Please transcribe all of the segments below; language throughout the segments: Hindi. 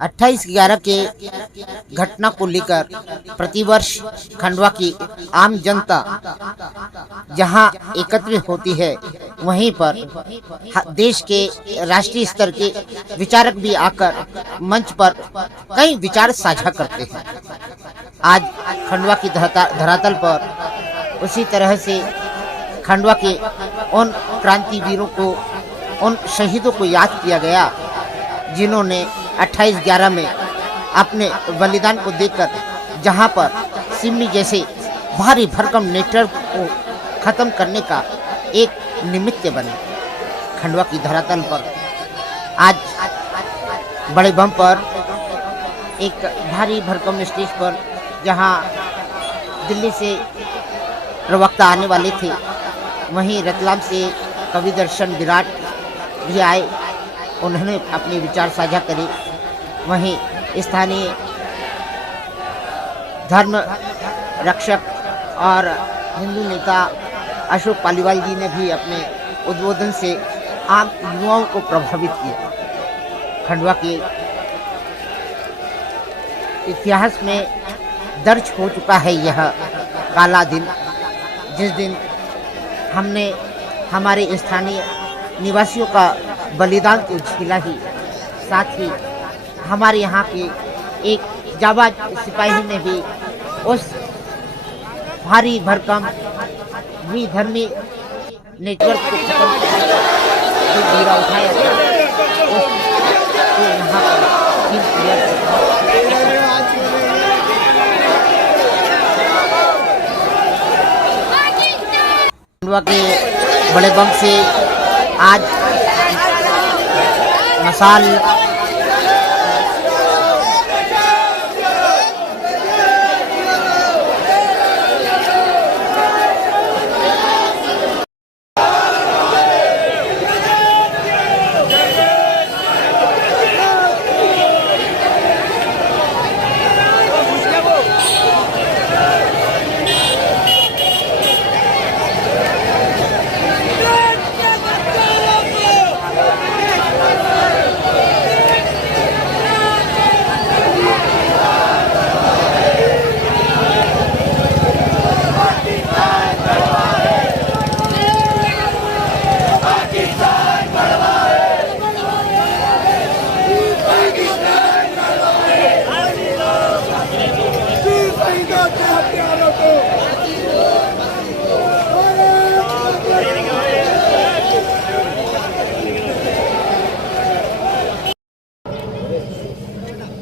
28/11 के घटना को लेकर प्रतिवर्ष खंडवा की आम जनता जहां एकत्रित होती है, वहीं पर देश के राष्ट्रीय स्तर के विचारक भी आकर मंच पर कई विचार साझा करते हैं। आज खंडवा की धरातल पर उसी तरह से खंडवा के उन क्रांतिवीरों को, उन शहीदों को याद किया गया जिन्होंने 28/11 में अपने बलिदान को देकर जहां पर सिमनी जैसे भारी भरकम नेटवर्क को खत्म करने का एक निमित्त बने। खंडवा की धरातल पर आज बड़े बम पर एक भारी भरकम स्टेज पर जहां दिल्ली से प्रवक्ता आने वाले थे, वहीं रतलाम से कवि दर्शन विराट भी आए, उन्होंने अपने विचार साझा करे। वहीं स्थानीय धर्म रक्षक और हिंदू नेता अशोक पालीवाल जी ने भी अपने उद्बोधन से आम युवाओं को प्रभावित किया। खंडवा के इतिहास में दर्ज हो चुका है यह काला दिन, जिस दिन हमने हमारे स्थानीय निवासियों का बलिदान तो झेला ही, साथ ही हमारे यहाँ के एक जाबाज सिपाही ने भी उस भारी भरकम विधर्मी नेटवर्क को खत्म करने जो बीड़ा उठाया गया उसको यहाँ खंडवा के बड़े बम से आज मसाल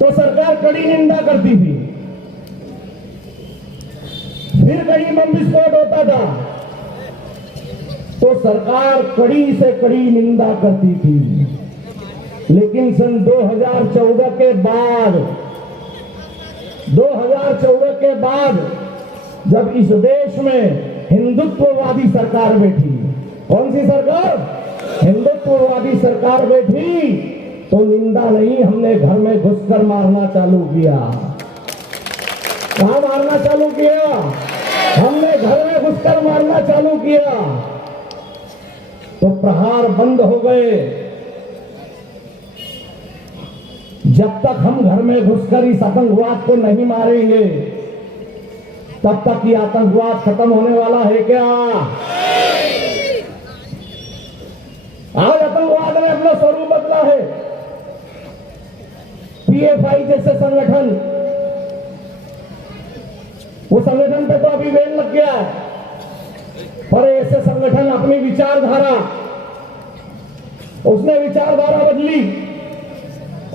तो सरकार कड़ी निंदा करती थी, फिर कहीं बम विस्फोट होता था तो सरकार कड़ी से कड़ी निंदा करती थी। लेकिन सन 2014 के बाद जब इस देश में हिंदुत्ववादी सरकार बैठी, कौन सी सरकार? हिंदुत्ववादी सरकार बैठी, तो निंदा नहीं, हमने घर में घुसकर मारना चालू किया। कहां मारना चालू किया? हमने घर में घुसकर मारना चालू किया, तो प्रहार बंद हो गए। जब तक हम घर में घुसकर इस आतंकवाद को नहीं मारेंगे, तब तक ये आतंकवाद खत्म होने वाला है क्या? आज आतंकवाद ने अपना स्वरूप बदला है। पीएफआई जैसे संगठन, वो संगठन पे तो अभी बैन लग गया है, पर ऐसे संगठन अपनी विचारधारा, उसने विचारधारा बदली।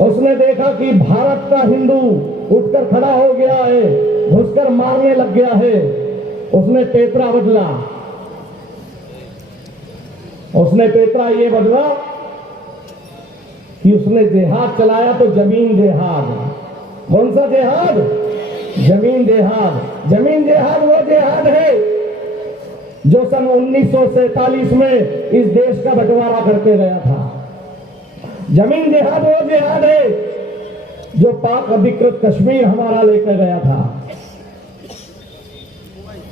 उसने देखा कि भारत का हिंदू उठकर खड़ा हो गया है, घुसकर मारने लग गया है, उसने पेपरा बदला। उसने पेपरा ये बदला कि उसने जिहाद चलाया, तो जमीन जिहाद। कौन सा जिहाद? जमीन जिहाद। जमीन जिहाद वो जिहाद है जो सन 1947 में इस देश का बंटवारा करके गया था। जमीन जिहाद वो जिहाद है जो पाक अधिकृत कश्मीर हमारा लेकर गया था।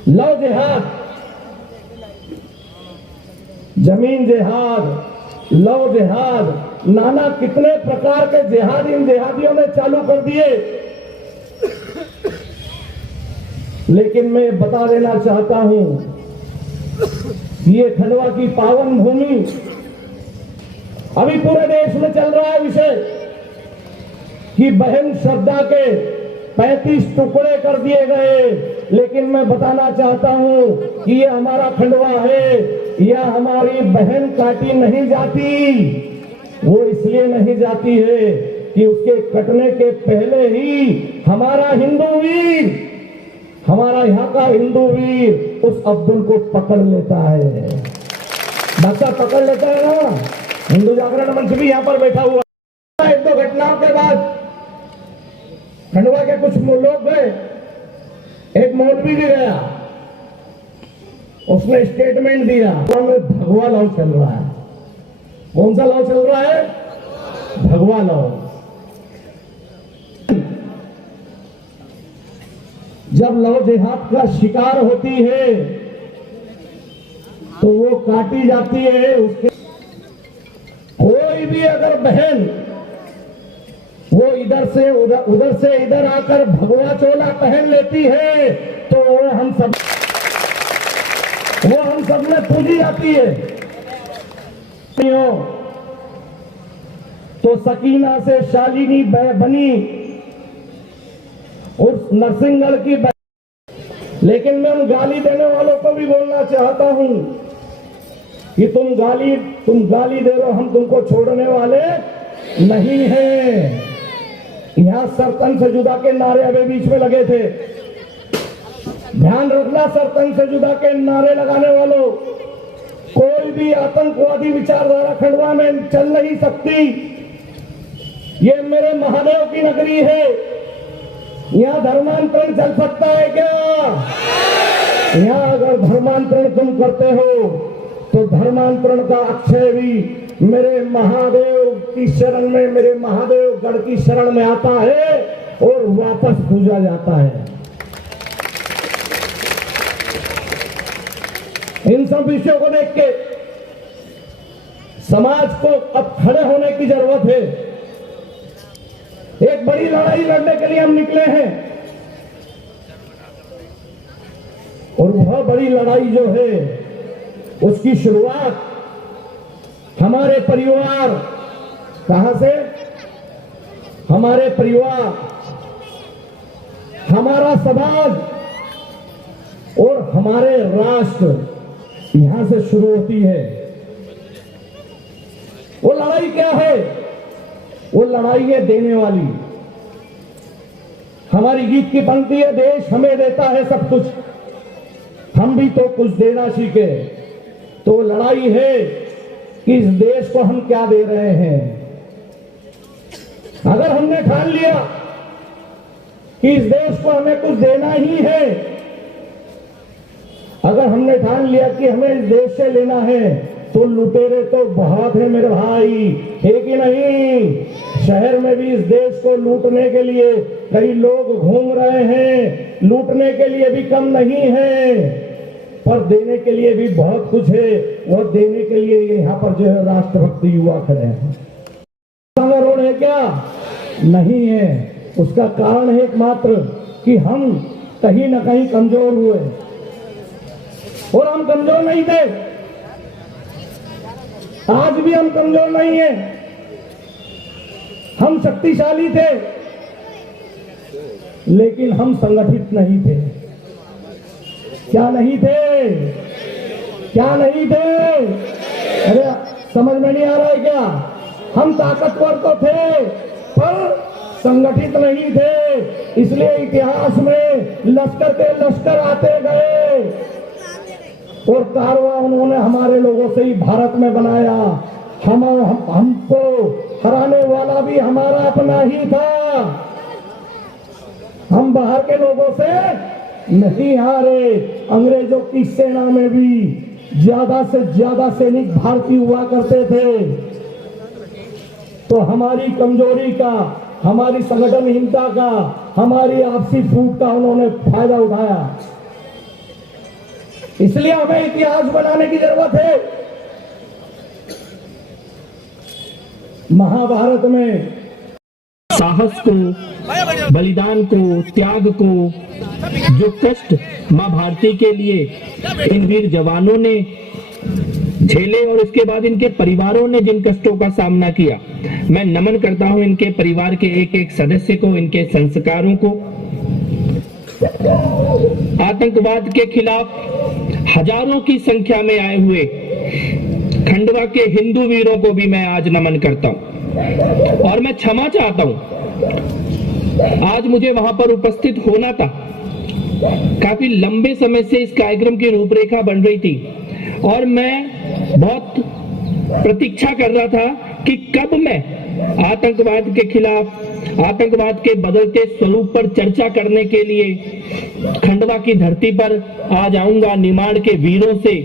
लव जिहाद, जमीन जिहाद, लव जिहाद नाना कितने प्रकार के जिहाद इन जिहादियों ने चालू कर दिए। लेकिन मैं बता देना चाहता हूं, ये खंडवा की पावन भूमि, अभी पूरे देश में चल रहा है विषय कि बहन श्रद्धा के 35 टुकड़े कर दिए गए। लेकिन मैं बताना चाहता हूं कि ये हमारा खंडवा है, यह हमारी बहन काटी नहीं जाती। वो इसलिए नहीं जाती है कि उसके कटने के पहले ही हमारा हिंदू वीर, हमारा यहाँ का हिंदू वीर उस अब्दुल को पकड़ लेता है। बादशाह पकड़ लेता है ना। हिंदू जागरण मंच भी यहाँ पर बैठा हुआ। एक दो घटनाओं के बाद खंडवा के कुछ लोग गए, एक मौलवी भी गया, उसने स्टेटमेंट दिया। भगवा लॉ चल रहा है। कौन सा लॉ चल रहा है? भगवा लॉ। जब लव जिहाद का शिकार होती है तो वो काटी जाती है। उसके कोई भी अगर बहन वो इधर से उधर से इधर आकर भगवा चोला पहन लेती है तो वो हम सब में पूजी जाती है। तो सकीना से शालिनी बनी उस नरसिंहगढ़ की। लेकिन मैं उन गाली देने वालों को भी बोलना चाहता हूं कि तुम गाली दे रहे हो, हम तुमको छोड़ने वाले नहीं हैं। यहां सरतन से जुदा के नारे अभी बीच में लगे थे। ध्यान रखना, सरतन से जुदा के नारे लगाने वालों, कोई भी आतंकवादी विचारधारा खंडवा में चल नहीं सकती। ये मेरे महादेव की नगरी है। यहाँ धर्मांतरण चल सकता है क्या? यहाँ अगर धर्मांतरण तुम करते हो तो धर्मांतरण का अक्षय भी मेरे महादेव की शरण में, मेरे महादेव गढ़ की शरण में आता है और वापस पूजा जाता है। इन सब विषयों को देख के समाज को अब खड़े होने की जरूरत है। एक बड़ी लड़ाई लड़ने के लिए हम निकले हैं और वह बड़ी लड़ाई जो है उसकी शुरुआत हमारे परिवार, कहां से? हमारे परिवार, हमारा समाज और हमारे राष्ट्र, यहां से शुरू होती है। वो लड़ाई क्या है? वो लड़ाई है देने वाली। हमारी गीत की पंक्ति है, देश हमें देता है सब कुछ, हम भी तो कुछ देना सीखे। तो लड़ाई है कि इस देश को हम क्या दे रहे हैं। अगर हमने ठान लिया कि इस देश को हमें कुछ देना ही है, अगर हमने ठान लिया कि हमें इस देश से लेना है, तो लुटेरे तो बहुत है मेरे भाई, है कि नहीं? शहर में भी इस देश को लूटने के लिए कई लोग घूम रहे हैं। लूटने के लिए भी कम नहीं है, पर देने के लिए भी बहुत कुछ है। वह देने के लिए यहाँ पर जो है राष्ट्रभक्ति युवा खड़े हैं। रोड है क्या? नहीं है। उसका कारण है एकमात्र कि हम कहीं ना कहीं कमजोर हुए, और हम कमजोर नहीं थे, आज भी हम कमजोर नहीं है। हम शक्तिशाली थे, लेकिन हम संगठित नहीं थे। क्या नहीं थे? क्या नहीं थे? अरे समझ में नहीं आ रहा है क्या? हम ताकतवर तो थे पर संगठित नहीं थे। इसलिए इतिहास में लश्कर के लश्कर आते गए और कारवा उन्होंने हमारे लोगों से ही भारत में बनाया। हमको हराने वाला भी हमारा अपना ही था। हम बाहर के लोगों से नहीं हारे। अंग्रेजों की सेना में भी ज्यादा से ज्यादा सैनिक भारतीय हुआ करते थे। तो हमारी कमजोरी का, हमारी संगठनहीनता का, हमारी आपसी फूट का उन्होंने फायदा उठाया। इसलिए हमें इतिहास बनाने की जरूरत है। महाभारत में साहस को, बलिदान को, त्याग को, जो कष्ट मां भारती के लिए इन वीर जवानों ने झेले और उसके बाद इनके परिवारों ने जिन कष्टों का सामना किया, मैं नमन करता हूं इनके परिवार के एक एक सदस्य को, इनके संस्कारों को। आतंकवाद के खिलाफ हजारों की संख्या में आए हुए खंडवा के हिंदू वीरों को भी मैं आज नमन करता हूं और मैं क्षमा चाहता हूं। आज मुझे वहां पर उपस्थित होना था, काफी लंबे समय से इस कार्यक्रम की रूपरेखा बन रही थी और मैं बहुत प्रतीक्षा कर रहा था कि कब मैं आतंकवाद के खिलाफ, आतंकवाद के बदलते स्वरूप पर चर्चा करने के लिए खंडवा की धरती पर आ जाऊंगा, निमाड़ के वीरों से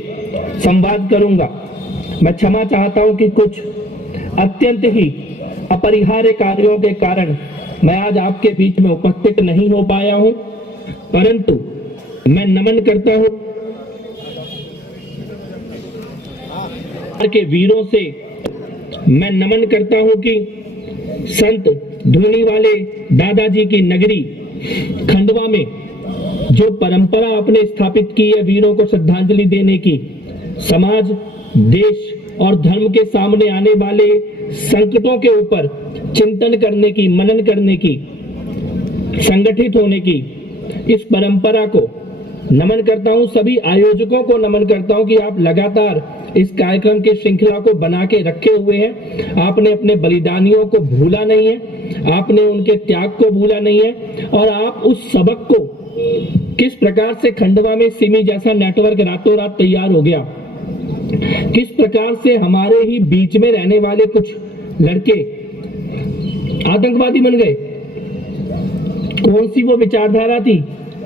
संवाद करूंगा। मैं क्षमा चाहता हूं कि कुछ अत्यंत ही अपरिहार्य कार्यों के कारण मैं आज आपके बीच में उपस्थित नहीं हो पाया हूं, परंतु मैं नमन करता हूं के वीरों से। मैं नमन करता हूं कि संत धूनी वाले दादाजी की नगरी खंडवा में जो परंपरा आपने स्थापित की है वीरों को श्रद्धांजलि देने की, समाज, देश और धर्म के सामने आने वाले संकटों के ऊपर चिंतन करने की, मनन करने की, संगठित होने की इस परंपरा को नमन करता हूं। सभी आयोजकों को नमन करता हूं कि आप लगातार इस कार्यक्रम की श्रृंखला को बना के रखे हुए हैं। आपने अपने बलिदानियों को भूला नहीं है, आपने उनके त्याग को भूला नहीं है और आप उस सबक को किस प्रकार से खंडवा में सिमी जैसा नेटवर्क रातों रात तैयार हो गया, किस प्रकार से हमारे ही बीच में रहने वाले कुछ लड़के आतंकवादी बन गए, कौन सी वो विचारधारा थी,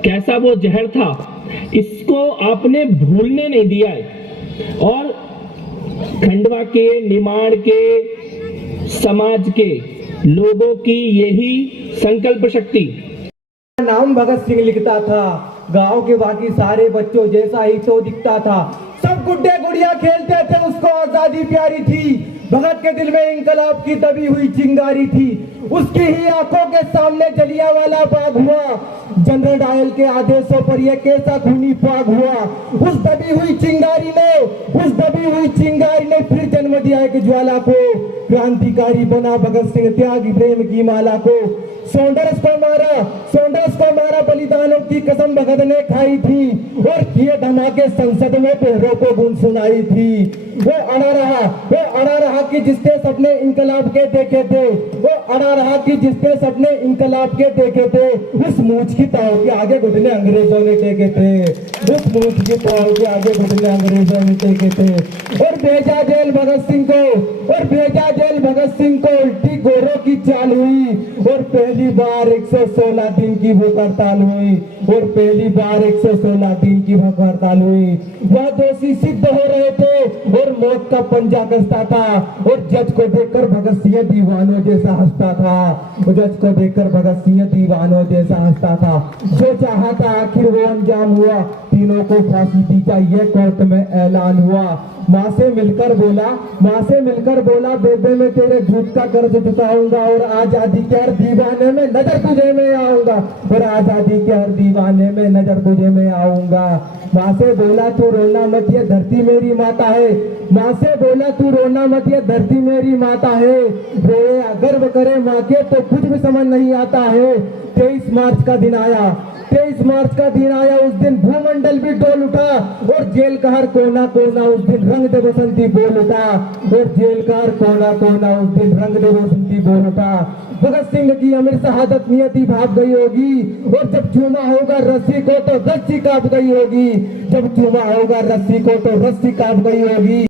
कैसा वो जहर था, इसको आपने भूलने नहीं दिया है। और खंडवा के, निमाड़ के, समाज के लोगों की यही संकल्प शक्ति। नाम भगत सिंह लिखता था, गांव के बाकी सारे बच्चों जैसा ही तो दिखता था, सब गुड्डे गुड़िया खेलते थे, उसको आजादी प्यारी थी। भगत के दिल में इंकलाब की दबी हुई चिंगारी थी, उसकी ही आंखों के सामने जलियांवाला बाग हुआ। जनरल डायल के आदेशों पर यह कैसा खूनी पाग हुआ। उस दबी हुई चिंगारी ने फिर जन्म दिया एक ज्वाला को, क्रांतिकारी बना भगत सिंह, त्यागी प्रेम की माला को। सॉन्डर्स को मारा, बलिदानों की कसम भगत ने खाई थी और किए धमाके संसद में पहरों को गुन सुनाई थी। वो अड़ा रहा कि जिसने सपने इंकलाब के देखे थे, वो अड़ा रहा कि जिसने सपने इंकलाब के देखे थे, उस मूंछ की ताव के आगे घुटने अंग्रेजों ने टेके थे, उस मूंछ की ताव के आगे घुटने अंग्रेजों ने टेके थे। और भेजा जेल भगत सिंह को उल्टी गोरों की चाल हुई और पहली बार 116 दिन की भूख हड़ताल हुई, और पहली बार 116 दिन की भूख हड़ताल हुई। वह दोषी सिद्ध हो रहे थे और मौत का पंजा कसता था, और जज को देखकर भगत सिंह दीवानों जैसा हंसता था, जज को देखकर भगत सिंह दीवानों जैसा हंसता था। जो चाहा था आखिर वो अंजाम हुआ, तीनों को फांसी दी चाहिए कोर्ट में ऐलान हुआ। माँ से मिलकर बोला बेबे मैं तेरे झूठ का कर्ज चुकाऊंगा, और आजादी के हर दीवाने में नजर तुझे में आऊंगा, और आजादी के हर दीवाने में नजर तुझे में आऊंगा। माँ से बोला तू रोना मत, ये धरती मेरी माता है। माँ से बोला तू रोना मत, ये धरती मेरी माता है। रोए गर्व करे माँ के तो कुछ भी समझ नहीं आता है। 23 मार्च का दिन आया, उस दिन भूमंडल भी डोल उठा, और जेल का हर कोना कोना उस दिन रंग दे बसंती बोल उठा, और जेल का हर कोना कोना उस दिन रंग दे बसंती बोल उठा। भगत सिंह की अमीर शहादत नियति भाग गई होगी, और जब चूमा होगा रस्सी को तो रस्सी काट गई होगी, जब चूमा होगा रस्सी को तो रस्सी काट गई होगी।